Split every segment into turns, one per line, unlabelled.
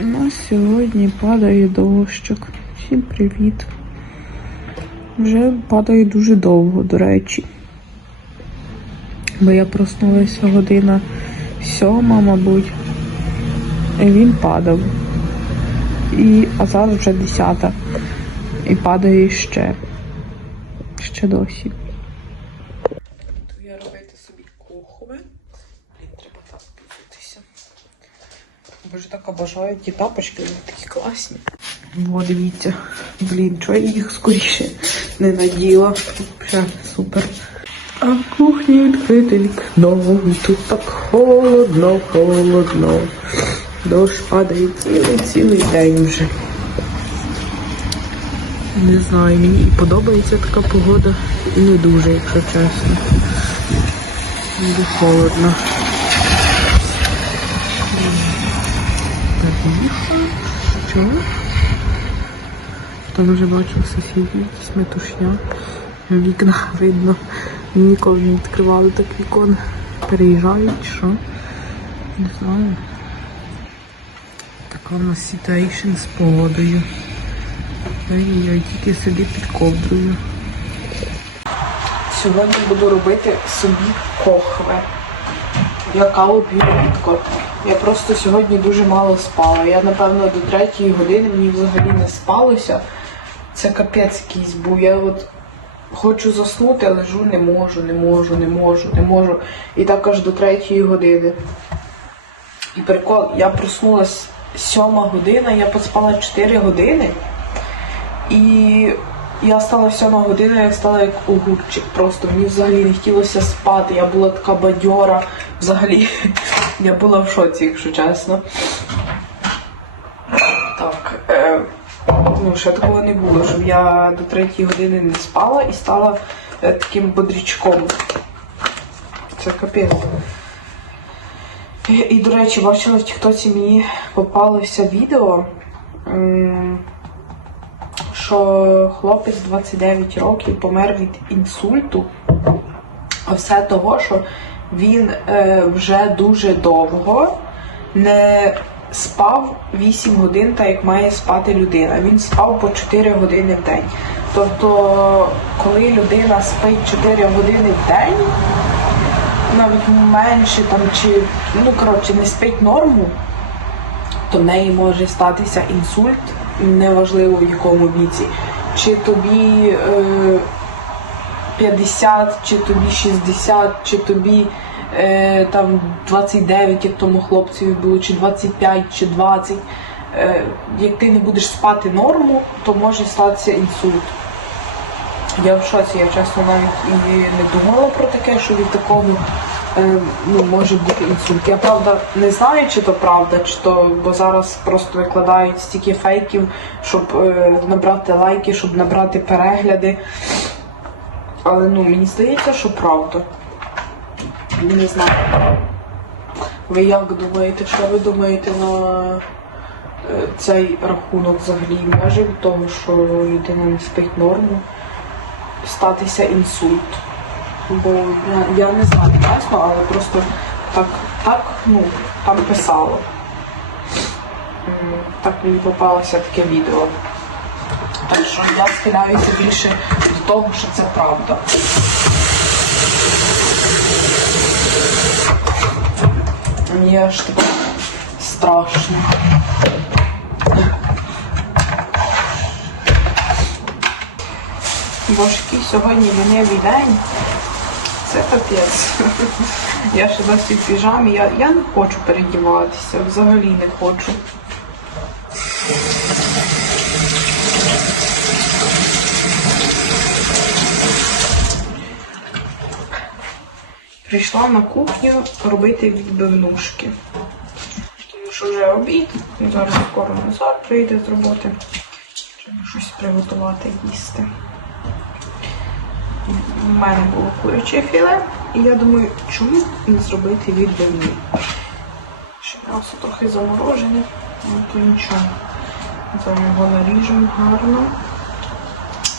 У нас сьогодні падає дощок. Всім привіт. Вже падає дуже довго, до речі. Бо я проснулася година сьома, мабуть. І він падав. І, а зараз вже десята. І падає ще. Ще досі. Буду я робити собі кухове. Блін, треба так підутися. Боже, так обожаю ті тапочки, вони такі класні. О, дивіться. Блін, чого я їх скоріше не наділа. Все, супер. А в кухні відкрите вікно, і тут так холодно, холодно. Дощ падає цілий цілий день вже. Не знаю, мені і подобається така погода, і не дуже, якщо чесно. Дуже холодно. Чому? Там вже бачу сусідів, якісь метушня. Вікна видно. Ніколи не відкривали так вікон. Переїжджають, що? Не знаю. Така в нас ситуейшн з погодою. Ой, я тільки собі під ковдрою. Сьогодні буду робити собі кохве. Я каву п'ю рідко. Я просто сьогодні дуже мало спала. Я, напевно, до третьої години мені взагалі не спалося. Це капець якийсь був. Я от хочу заснути, а лежу, не можу, не можу, не можу, не можу. І так аж до третьої години. І прикол, я проснулась сьома година, я поспала 4 години. І я стала сьома година, я стала як огурчик. Просто мені взагалі не хотілося спати. Я була така бадьора. Взагалі, я була в шоці, якщо чесно. Так, е, ну ще такого не було, щоб я до третьої години не спала і стала е, таким бодрячком. Це капець. І, і, до речі, бачила в Тіктоці мені попалося відео. Що хлопець 29 років помер від інсульту, а все того, що він е, вже дуже довго не спав 8 годин, так як має спати людина. Він спав по 4 години в день. Тобто, коли людина спить 4 години в день, навіть менше там чи ну коротше не спить норму, то в неї може статися інсульт, неважливо в якому віці. Чи тобі е, 50, чи тобі 60, чи тобі е, там 29, як тому хлопцеві було, чи 25, чи 20. Е, як ти не будеш спати норму, то може статися інсульт. Я в шоці, я чесно навіть і не думала про таке, що від такого ну, може бути інсульт. Я правда не знаю, чи то правда, чи то, бо зараз просто викладають стільки фейків, щоб е, набрати лайки, щоб набрати перегляди. Але ну, мені здається, що правда. Не знаю. Ви як думаєте, що ви думаєте на е, цей рахунок взагалі може від того, що людина не спить норму? статися інсульт. Бо я, не знаю ясно, але просто так, так, ну, там писало. Так мені попалося таке відео. Так що я схиляюся більше до того, що це правда. Мені аж таке страшно. Боже, який сьогодні лінивий день. Це капець. Я ще досі в піжамі. Я, я не хочу передіватися, взагалі не хочу. Прийшла на кухню робити відбивнушки. Тому що вже обід, і зараз скоро Назар прийде з роботи. Треба щось приготувати їсти. У мене було куряче філе, і я думаю, чому не зробити відбивні. Ще просто трохи заморожене, ну то нічого. Зараз його наріжемо гарно,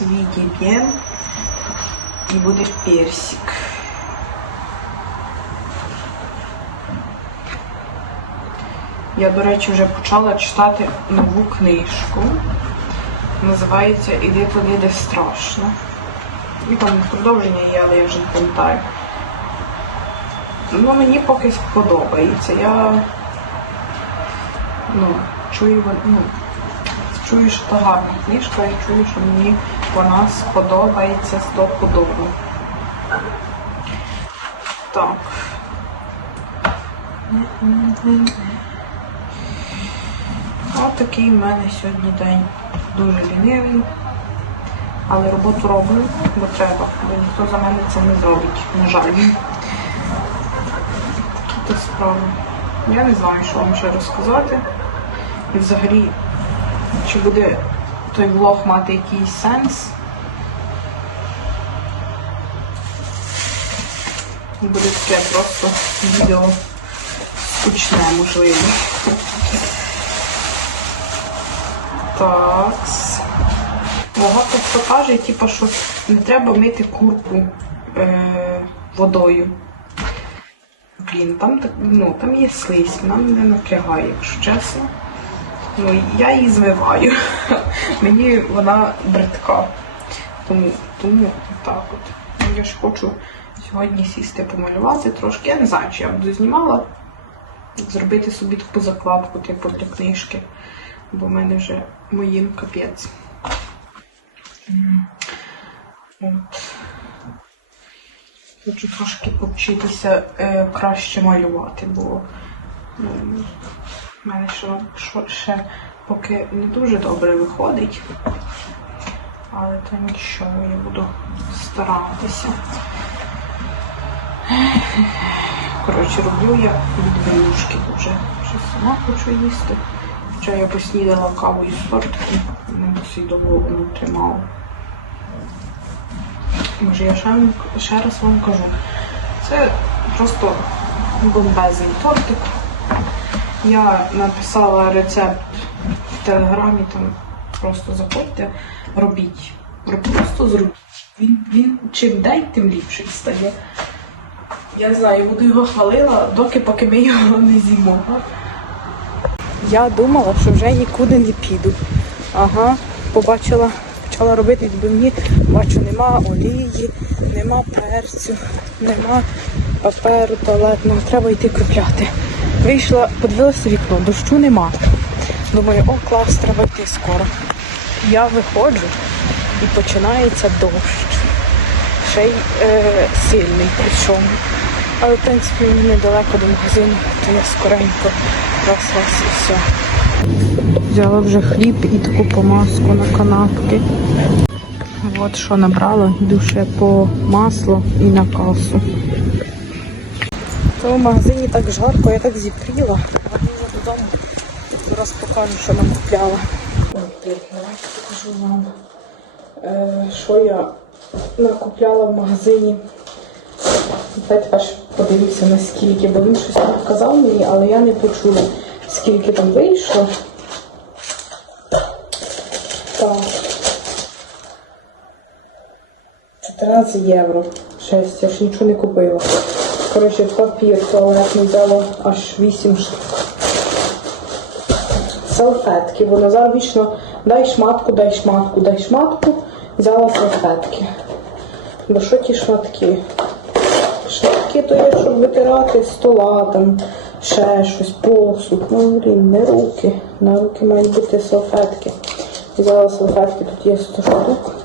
відіб'ємо і буде персик. Я, до речі, вже почала читати нову книжку. Називається Іди туди, де страшно. І там продовження є, але я вже не пам'ятаю. Ну, мені поки сподобається. Я ну, чую, ну, чую, що це гарна книжка і чую, що мені вона сподобається стопудово. Так. Ось такий в мене сьогодні день дуже лінивий. Але роботу роблю, бо треба, бо ніхто за мене це не зробить, на жаль. Такі справи. Я не знаю, що вам ще розказати. І взагалі, чи буде той влог мати якийсь сенс. Буде таке просто відео скучне, можливо. Так. Багато хто каже, типу, що не треба мити курку е, водою. Блін, там, ну, там є слизь, вона мене напрягає, якщо чесно. Ну, я її змиваю. Мені вона бридка. Тому, тому так от. Я ж хочу сьогодні сісти помалювати трошки. Я не знаю, чи я буду знімала. Зробити собі таку закладку, типу, для книжки. Бо в мене вже моїм капець. Хочу трошки повчитися е, краще малювати, бо ну, в мене ще, що- ще поки не дуже добре виходить. Але то нічого, я буду старатися. Коротше, роблю я відбивушки вже. Вже сама хочу їсти. Хоча я поснідала каву із тортики, не досить довго воно тримало. Може, я ще, раз вам кажу. Це просто бомбезний тортик. Я написала рецепт в телеграмі, там просто заходьте, робіть. Просто зробіть. Він, він чим день, тим ліпший стає. Я не знаю, буду його хвалила, доки поки ми його не з'їмо. Я думала, що вже нікуди не піду. Ага, побачила, почала робити відбивні, бачу, нема олії, нема перцю, нема паперу туалетного, треба йти купляти. Вийшла, подивилася вікно, дощу нема. Думаю, о, клас, треба йти скоро. Я виходжу і починається дощ. Ще й е, сильний причому. Але в принципі мені недалеко до магазину, то я скоренько раз раз і все. Взяла вже хліб і таку помазку на канапки. От що набрала, йду ще по масло і на касу. То в магазині так жарко, я так зіпріла. А я додому. Зараз покажу, що нам купляла. Покажу вам, е, що я накупляла в магазині. Давайте перш подивлюся наскільки, бо він щось там казав мені, але я не почула, скільки там вийшло. Так. 14 євро. 6, я ж нічого не купила. Коротше, папір туалетний взяла аж 8 штук. Салфетки, бо Назар вічно дай шматку, дай шматку, дай шматку. Взяла салфетки. Бо що ті шматки? Шматки то є, щоб витирати стола, там ще щось, посуд. Ну, блін, не руки. На руки мають бути салфетки. Взяла салфетки, тут є 100 штук.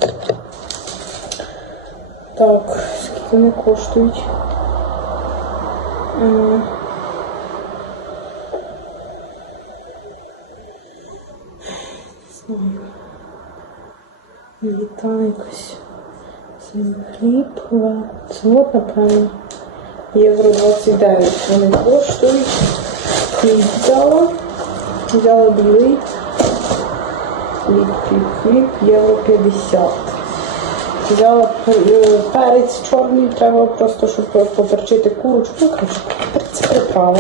Так, скільки вони коштують? М. Не знаю. Віта якось. Це хліб, ва- це от, напевно. Євро 29 вони коштують. Хліб взяла. Взяла білий. Хліб, євро 50. Взяла е, перець чорний, треба просто, щоб поперчити курочку. Ну, коротше, перець приправа.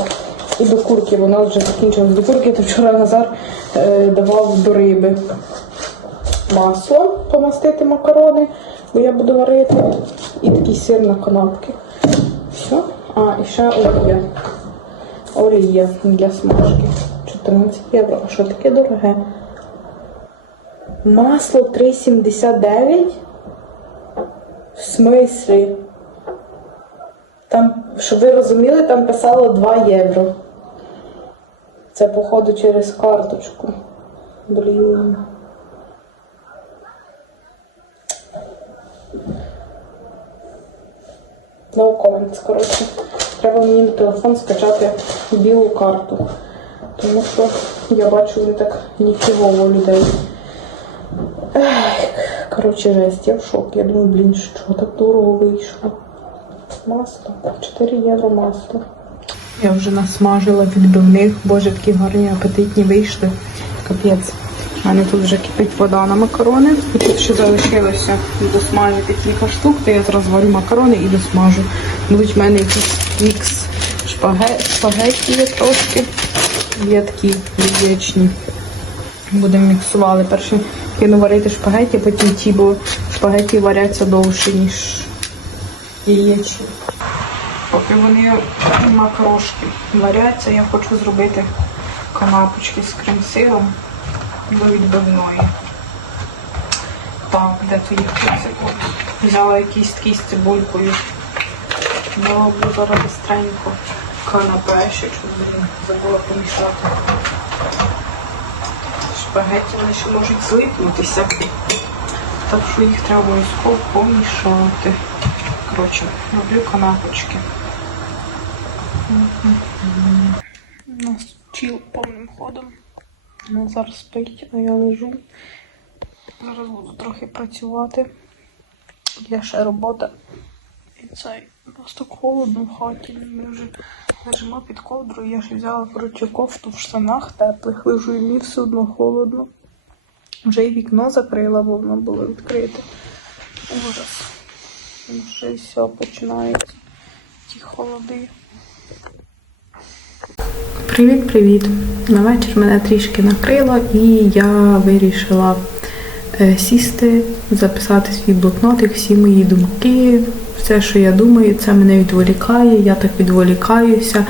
І до курки, вона вже закінчилась до курки, то вчора Назар е, давав до риби масло помастити макарони, бо я буду варити. І такий сир на канапки. Все. А, і ще олія. Олія для смажки. 13 євро. А що таке дороге? Масло 3,79? В смислі? Там, щоб ви розуміли, там писало 2 євро. Це, походу, через карточку. Блін. No comments, коротше. Треба мені на телефон скачати білу карту. Тому що я бачу, вони так ніфігово людей. Коротше, жесть, я в шокі. Я думаю, блін, що так дорого вийшло. Масло. 4 євро масло. Я вже насмажила відбивних. Боже, такі гарні апетитні вийшли. Капець. У мене тут вже кипить вода на макарони. І тут ще залишилося досмажити кілька штук, то я зараз варю макарони і досмажу. Будуть в мене якийсь мікс шпаге... шпагетті є трошки. Є такі яєчні. Будемо міксували. Перше кину варити шпагеті, потім ті, бо шпагеті варяться довше, ніж яєчні. Поки вони макарошки варяться, я хочу зробити канапочки з крем-сиром до відбивної. Так, де то їх цибуль? Взяла якийсь такий з цибулькою. Мала б зараз ще чуть забула помішати. Шпагеті вони ще можуть злипнутися. Так що їх треба обов'язково помішати. Коротше, роблю канапочки. У нас чіл повним ходом. Вона зараз спить, а я лежу. Зараз буду трохи працювати. Є ще робота. І це так холодно в хаті. Ми вже лежимо під ковдрою. Я ще взяла коротше, кофту в штанах теплих, лежу і мені все одно холодно. Вже і вікно закрила, бо воно було відкрите. Ужас. Вже все починається. Ті холоди. Привіт-привіт! На вечір мене трішки накрило і я вирішила е, сісти, записати свій блокнотик, всі мої думки, все, що я думаю, це мене відволікає, я так відволікаюся.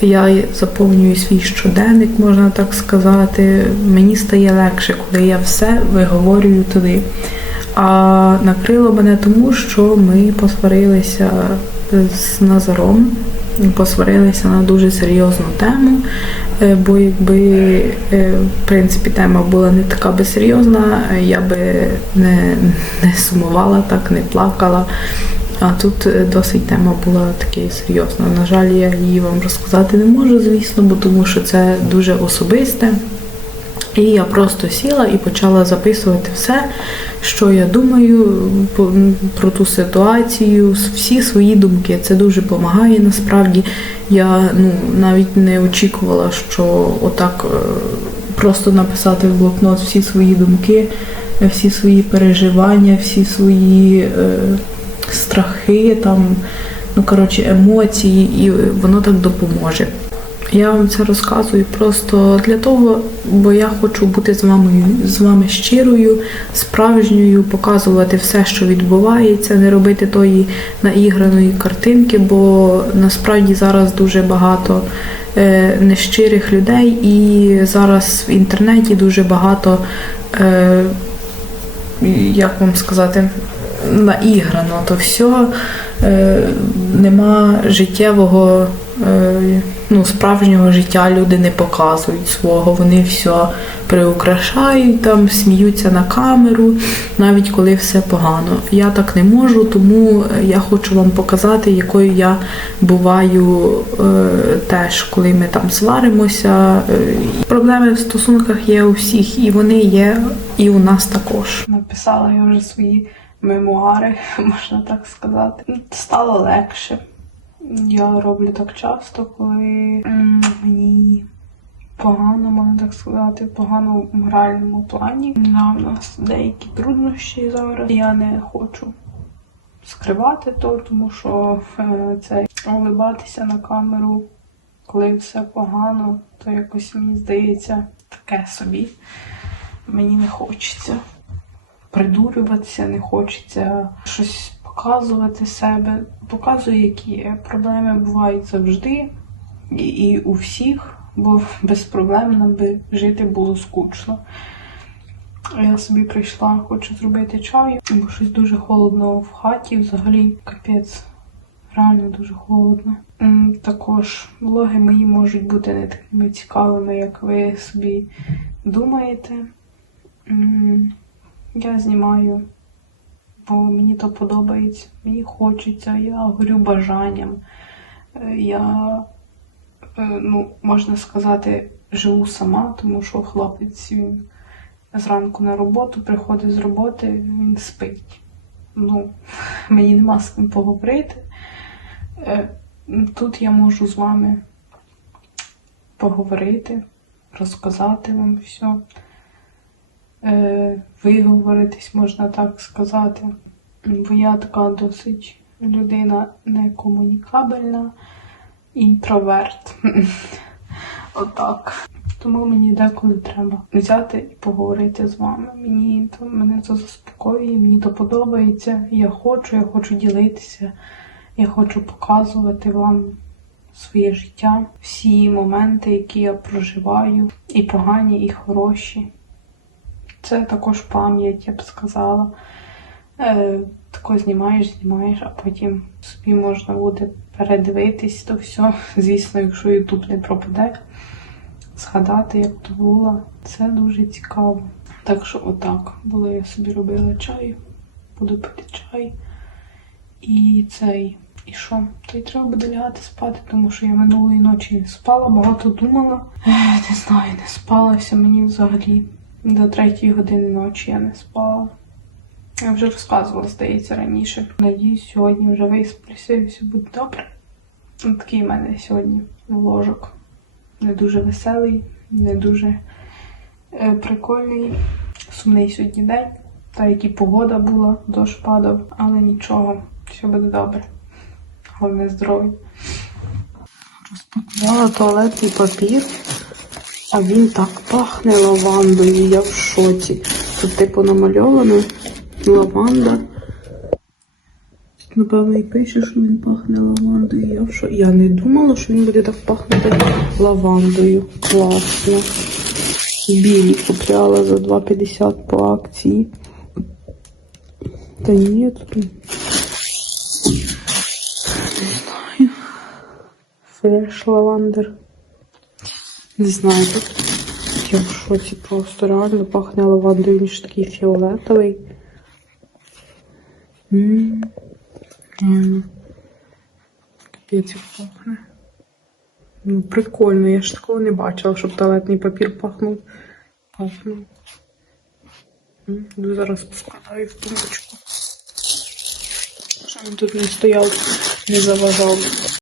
Я заповнюю свій щоденник, можна так сказати. Мені стає легше, коли я все виговорюю туди. А накрило мене тому, що ми посварилися з Назаром посварилися на дуже серйозну тему, е, бо якби е, в принципі тема була не така би серйозна, я би не, не сумувала так, не плакала. А тут е, досить тема була таки серйозна. На жаль, я її вам розказати не можу, звісно, бо тому що це дуже особисте. І я просто сіла і почала записувати все, що я думаю про ту ситуацію, всі свої думки. Це дуже допомагає насправді. Я ну, навіть не очікувала, що отак е, просто написати в блокнот всі свої думки, всі свої переживання, всі свої е, страхи, там, ну коротше, емоції, і воно так допоможе. Я вам це розказую просто для того, бо я хочу бути з вами з вами щирою, справжньою, показувати все, що відбувається, не робити тої наіграної картинки, бо насправді зараз дуже багато е, нещирих людей, і зараз в інтернеті дуже багато, е, як вам сказати, наіграно то все, нема життєвого. Е, ну, справжнього життя люди не показують свого, вони все приукрашають, там, сміються на камеру, навіть коли все погано. Я так не можу, тому я хочу вам показати, якою я буваю е, теж, коли ми там сваримося. Е, проблеми в стосунках є у всіх, і вони є і у нас також. Написала я вже свої мемуари, можна так сказати. Стало легше. Я роблю так часто, коли мені погано, можна так сказати, погано в моральному плані. У нас деякі труднощі зараз. Я не хочу скривати то, тому що е, це улибатися на камеру, коли все погано, то якось мені здається таке собі. Мені не хочеться придурюватися, не хочеться щось показувати себе. Показую, які є. Проблеми бувають завжди і, і у всіх. бо без проблем нам би жити було скучно. Я собі прийшла, хочу зробити чаю, бо щось дуже холодно в хаті, взагалі капець. Реально дуже холодно. Також влоги мої можуть бути не такими цікавими, як ви собі думаєте. Я знімаю, бо мені то подобається, мені хочеться, я горю бажанням. Е, Я, е, ну, можна сказати, живу сама, тому що хлопець він зранку на роботу, приходить з роботи, він спить. Ну, мені нема з ким поговорити. Е, Тут я можу з вами поговорити, розказати вам все, виговоритись, можна так сказати. Бо я така досить людина некомунікабельна, інтроверт. Отак. Тому мені деколи треба взяти і поговорити з вами. Мені то мене це заспокоює, мені то подобається. Я хочу, я хочу ділитися, я хочу показувати вам своє життя, всі моменти, які я проживаю, і погані, і хороші. Це також пам'ять, я б сказала. Е, знімаєш, знімаєш, а потім собі можна буде передивитись то все. Звісно, якщо Ютуб не пропаде, згадати, як то було. Це дуже цікаво. Так що отак було, я собі робила чай, буду пити чай. І цей. І що? Та й треба буде лягати спати, тому що я минулої ночі спала, багато думала. Ех, Не знаю, не спалася мені взагалі. До третьої години ночі я не спала. Я вже розказувала, здається, раніше. Надіюсь, сьогодні вже висплюся і все буде добре. Такий в мене сьогодні вложок. Не дуже веселий, не дуже е, прикольний. Сумний сьогодні день. Та як і погода була, дощ падав, але нічого, все буде добре. Головне здоров'я. Розпакувала туалетний папір, а він так пахне лавандою, я в шоці. Тут типу намальовано лаванда. Напевно, і пише, що він пахне лавандою. Я, в шо... я не думала, що він буде так пахнути лавандою. Класно. Білі купляла за 2,50 по акції. Та ні, тут. не знаю. Фреш лавандер. Не знаю, тут я в шоці просто реально пахне лавандою, він ж такий фіолетовий. М, Капець пахне. Ну, прикольно, я ж такого не бачила, щоб туалетний папір пахнув. Пахнув. М, зараз поскладаю в тумбочку. Щоб він тут не стояв, не заважав.